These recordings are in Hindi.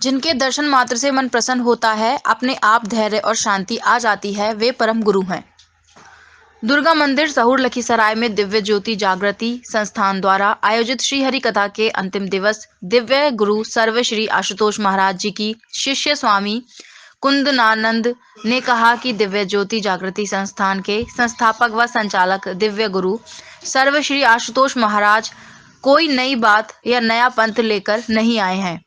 जिनके दर्शन मात्र से मन प्रसन्न होता है, अपने आप धैर्य और शांति आ जाती है, वे परम गुरु हैं। दुर्गा मंदिर सहूर लखीसराय में दिव्य ज्योति जागृति संस्थान द्वारा आयोजित श्री हरि कथा के अंतिम दिवस दिव्य गुरु सर्व श्री आशुतोष महाराज जी की शिष्य स्वामी कुंदनानंद ने कहा कि दिव्य ज्योति जागृति संस्थान के संस्थापक व संचालक दिव्य गुरु सर्व श्री आशुतोष महाराज कोई नई बात या नया पंथ लेकर नहीं आए हैं।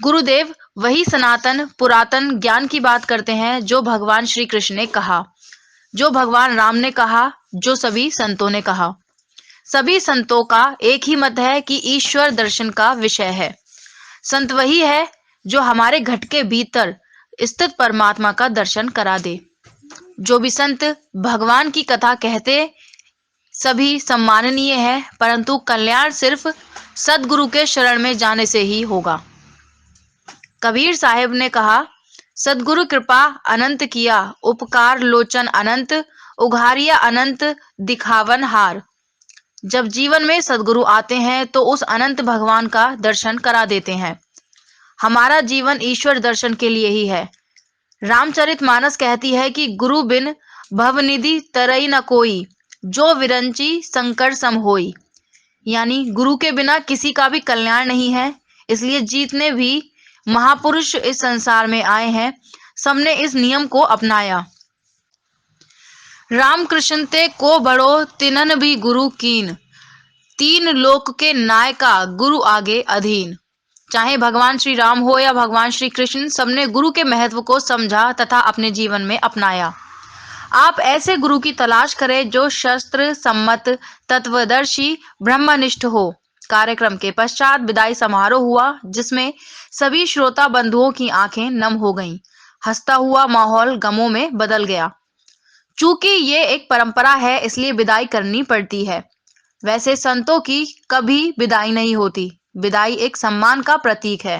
गुरुदेव वही सनातन पुरातन ज्ञान की बात करते हैं जो भगवान श्री कृष्ण ने कहा, जो भगवान राम ने कहा, जो सभी संतों ने कहा। सभी संतों का एक ही मत है कि ईश्वर दर्शन का विषय है। संत वही है जो हमारे घट के भीतर स्थित परमात्मा का दर्शन करा दे। जो भी संत भगवान की कथा कहते सभी सम्माननीय है, परंतु कल्याण सिर्फ सदगुरु के शरण में जाने से ही होगा। कबीर साहिब ने कहा, सदगुरु कृपा अनंत किया, उपकार लोचन अनंत, उघारिया अनंत दिखावन हार। जब जीवन में सदगुरु आते हैं तो उस अनंत भगवान का दर्शन करा देते हैं। हमारा जीवन ईश्वर दर्शन के लिए ही है। रामचरितमानस कहती है कि गुरु बिन भवनिधि तरई न कोई, जो विरंची संकर सम होई। यानी गुरु के बिना किसी का भी कल्याण नहीं है। इसलिए जितने भी महापुरुष इस संसार में आए हैं, सबने इस नियम को अपनाया। रामकृष्ण ते को बड़ो तिनन भी गुरु कीन, तीन लोक के नायका गुरु आगे अधीन। चाहे भगवान श्री राम हो या भगवान श्री कृष्ण, सबने गुरु के महत्व को समझा तथा अपने जीवन में अपनाया। आप ऐसे गुरु की तलाश करें जो शस्त्र सम्मत तत्वदर्शी ब्रह्मनिष्ठ हो। कार्यक्रम के पश्चात विदाई समारोह हुआ, जिसमें सभी श्रोता बंधुओं की आंखें नम हो गईं। हंसता हुआ माहौल गमों में बदल गया। चूंकि ये एक परंपरा है, इसलिए विदाई करनी पड़ती है। वैसे संतों की कभी विदाई नहीं होती। विदाई एक सम्मान का प्रतीक है।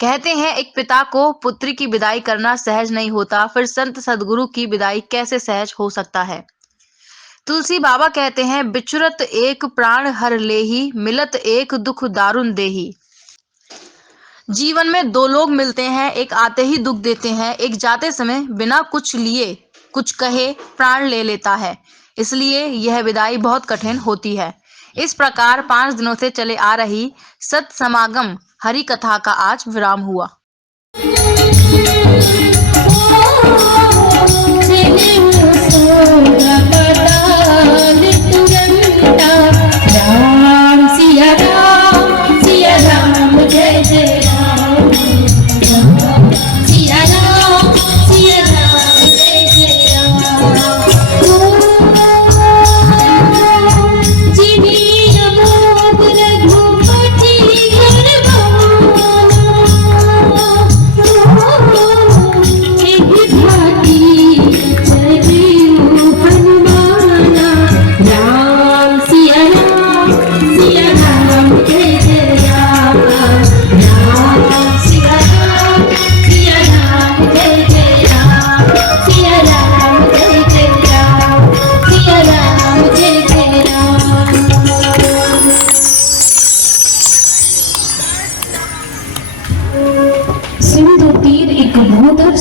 कहते हैं एक पिता को पुत्री की विदाई करना सहज नहीं होता, फिर संत सदगुरु की विदाई कैसे सहज हो सकता है। तुलसी बाबा कहते हैं, बिछुरत एक प्राण हर लेही, मिलत एक दुख दारुण देही। जीवन में दो लोग मिलते हैं, एक आते ही दुख देते हैं, एक जाते समय बिना कुछ लिए कुछ कहे प्राण ले लेता है। इसलिए यह विदाई बहुत कठिन होती है। इस प्रकार 5 दिनों से चले आ रही सत समागम हरि कथा का आज विराम हुआ।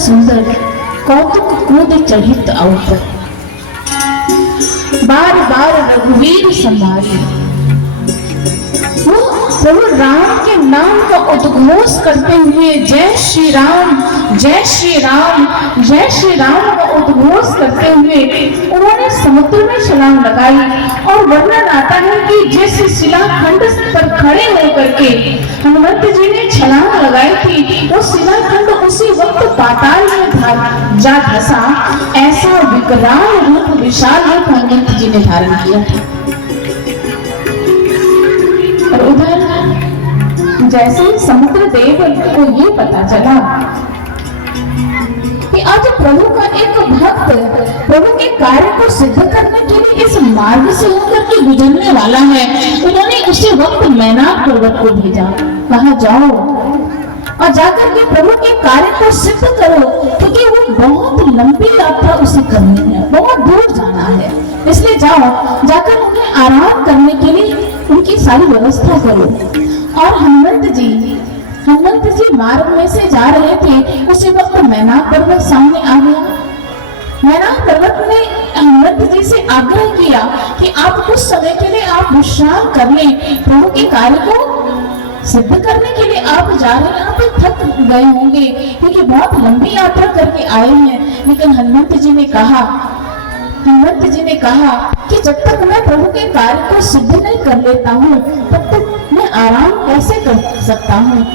सुंदर कौतुक कूद चढ़ित अवसर, बार बार रघुवीर संभाले। वो प्रभु राम के नाम का उद्घोष करते हुए जय श्री राम जय श्री राम जय श्री राम का उद्घोष करते हुए उन्होंने समुद्र में छलांग लगाई। और वर्णन आता है कि जैसे शिलाखंड पर खड़े होकर के हनुमंत जी ने छलांग लगाई थी, वो शिलाखंड उसी वक्त पाताल में जा धसा। ऐसा विकराल रूप विशाल रूप हनुमंत जी ने धारण किया था। और उधर जैसे समुद्र देव को ये पता चला कि आज प्रभु का एक भक्त प्रभु के कार्य को सिद्ध करने के लिए इस मार्ग से होकर के गुजरने वाला है, उन्होंने उसी वक्त मैनाक पर्वत को भेजा। कहा जाओ और जाकर के प्रभु के कार्य को सिद्ध करो, क्योंकि वो बहुत लंबी यात्रा उसे करनी है, बहुत दूर जाना है। इसलिए जाओ, जाकर उन्हें आराम करने के लिए उनकी सारी व्यवस्था करो। और हनुमंत हनुमंत जी मार्ग में से जा रहे थे, उसी वक्त मैनाक पर्वत सामने आ गया। मैनाक पर्वत ने हनुमंत जी से आग्रह किया कि आप कुछ समय के लिए आप विश्राम कर लें, प्रभु के कार्य को सिद्ध करने के लिए आप जा रहे हैं, आप थक गए होंगे क्योंकि बहुत लंबी यात्रा करके आए हैं। लेकिन हनुमंत जी ने कहा कि जब तक मैं प्रभु के कार्य को सिद्ध नहीं कर लेता हूँ, तब तक मैं आराम कैसे कर सकता हूँ।